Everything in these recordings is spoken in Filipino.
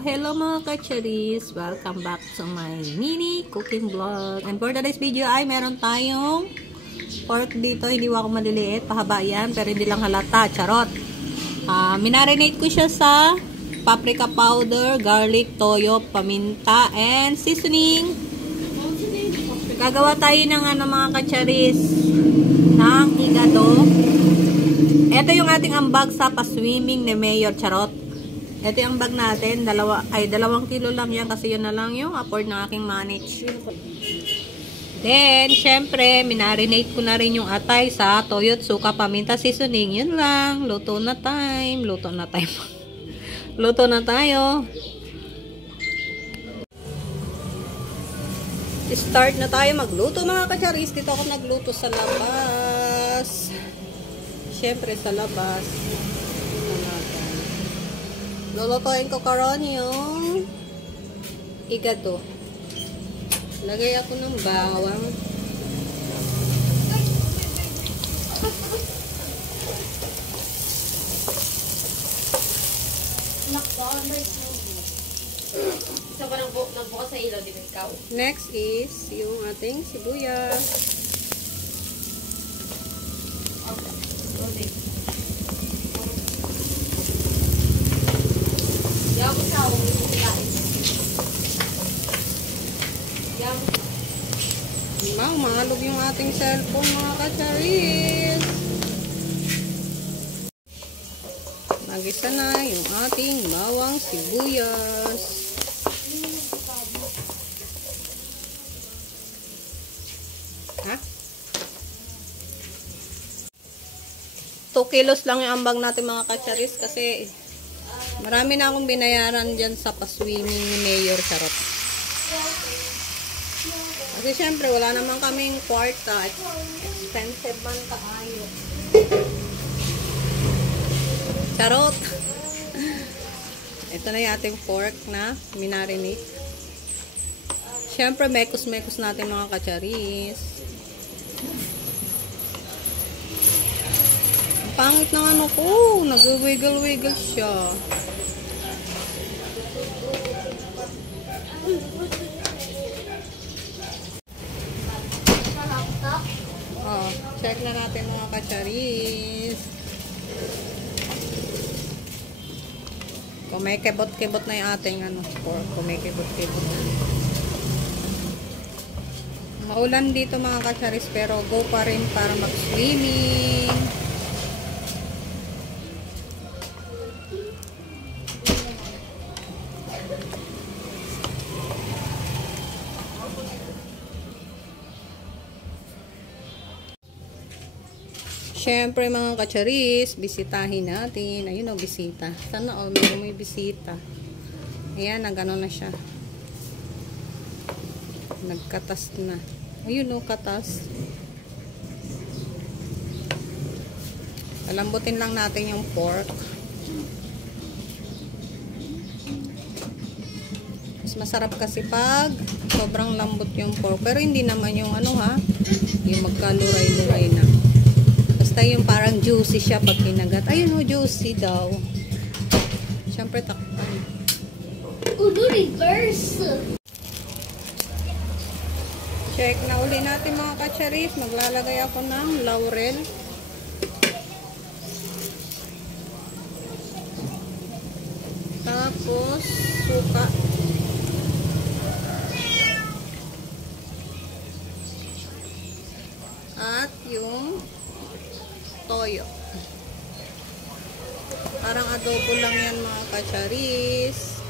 hello mga kacharis! Welcome back to my mini cooking vlog. And for today's video ay meron tayong pork dito. Hindi ako maliliit. Pahaba yan. Pero hindi lang halata. Charot. Minarinate ko siya sa paprika powder, garlic, toyo, paminta, and seasoning. Gagawa tayo ng mga kacharis ng higado. Ito yung ating ambag sa paswimming ni Mayor. Charot. Ito yung bag natin, 2 kilo lang yan kasi yun na lang yung afford ng aking manage. Then, syempre, minarinate ko na rin yung atay sa toyo, suka, paminta, seasoning. Yun lang, luto na time. Luto na tayo. Start na tayo magluto mga kacharis. Dito ako nagluto sa labas. Syempre sa labas. Lulutuin ko karon yung higado. Lagay ako ng bawang. Isa ba nagbukas sa ilaw, di ba ikaw? Next is yung ating sibuyas. Okay. Yaw ko sa awang ito kailain. Mahalog yung ating cellphone mga kacharis. Magisa na yung ating bawang sibuyas. Ha? 2 kilos lang yung ambag natin mga kacharis kasi marami na akong binayaran dyan sa paswimming ni Mayor. Charot. Kasi syempre wala naman kaming kwarta. Expensive man kaayo. Charot. Ito na yung ating pork na minarinate. Syempre mekos-mekos natin mga kacharis. Ang pangit ng ano ko. Nag-wiggle-wiggle siya. Check na natin mga kacharis. Kung may kebot-kebot na yung ating pork. Kung may kebot-kebot na. Maulan dito mga kacharis pero go pa rin para mag-swimming. Siyempre mga kacharis, bisitahin natin. Ayun o, bisita. Sana all may bisita. Ayan, nagano na siya. Nagkatas na. Ayun o, katas. Palambutin lang natin yung pork. Mas masarap kasi pag sobrang lambot yung pork. Pero hindi naman yung yung magkaluray-luray na. Basta yung parang juicy siya pag kinagat. Ayun o, juicy daw. Siyempre takpan. Do reverse. Check na uli natin mga kacharis. Maglalagay ako ng laurel. Tapos suka. At yung toyo. Parang adobo lang yan mga kacharis.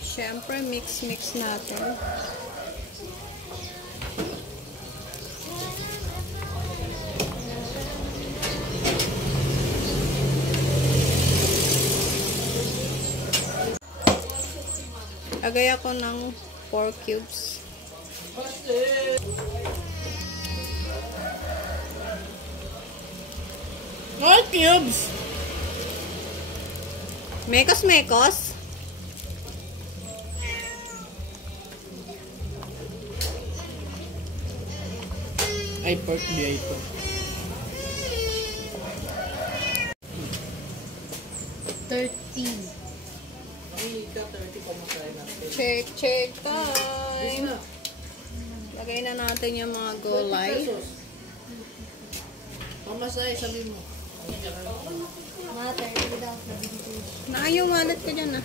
Siyempre mix natin. Lagay ako ng 4 cubes. What cubes? Mekos-mekos. Ay, pork di ito. Check time. Lagay na natin yung mga gulay. Mamasay, sabi mo. Na yung wallet ko dyan ah.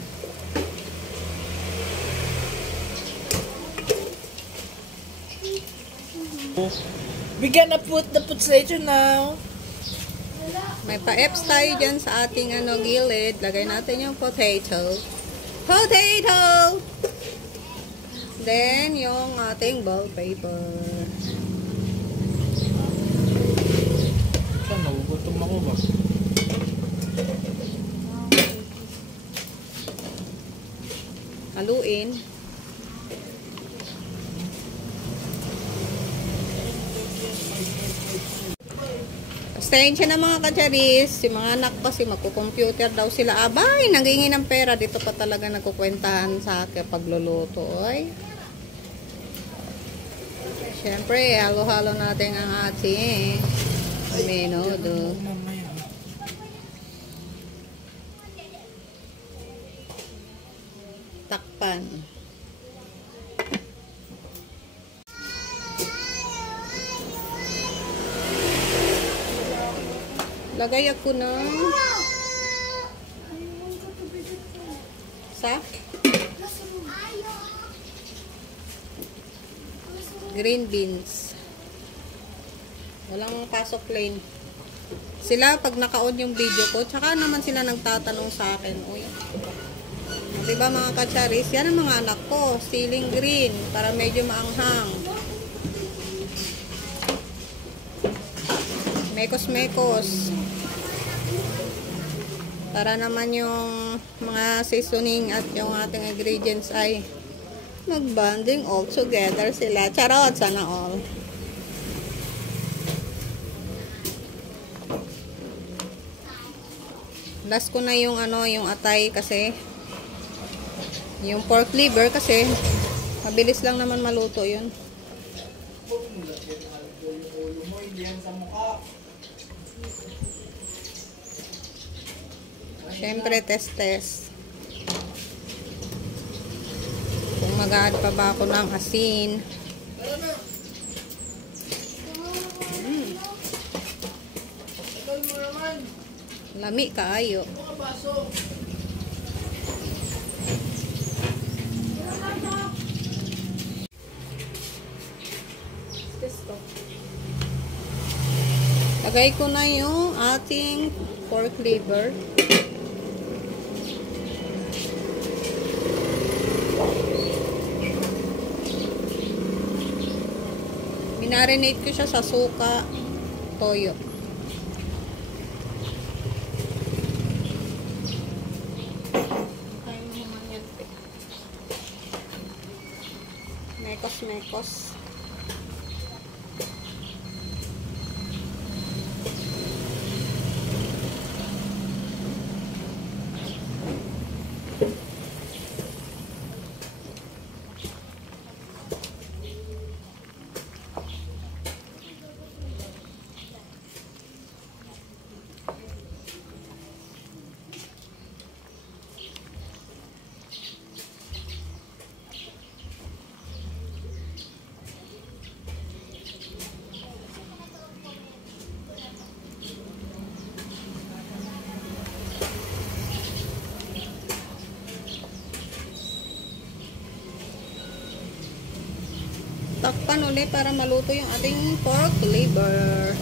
We gonna put the potato now. May pa-eps tayo dyan sa ating gilid. Lagay natin yung potato. Potato! Then, yung ating ball paper. Saan, nagugutom ako ba? Haluin. Pasensya na mga kacharis, yung mga anak kasi magko-computer daw sila. Abay, nanggingi ng pera. Dito pa talaga nagkukwentahan sa akin pagluluto. Oy. Siyempre, halo-halo natin ang ating menudo. Takpan. Lagay ako ng sa green beans. Walang pasok plain. Sila pag naka-on yung video ko, tsaka naman sila nagtatanong sa akin. Uy. Diba mga kacharis? Yan ang mga anak ko. Stealing green para medyo maanghang. Mekos-mekos. Para naman yung mga seasoning at yung ating ingredients ay mag-bonding all together sila. Charot, sana all. Last ko na yung yung atay kasi yung pork liver kasi mabilis lang naman maluto yun. Siyempre, test. Kung mag-add pa ba ako ng asin. Lami kaayo. Lagay ko na yung ating pork liver. Minarinate ko siya sa suka, toyo. Mekos. Takpan ulit para maluto yung ating pork liver.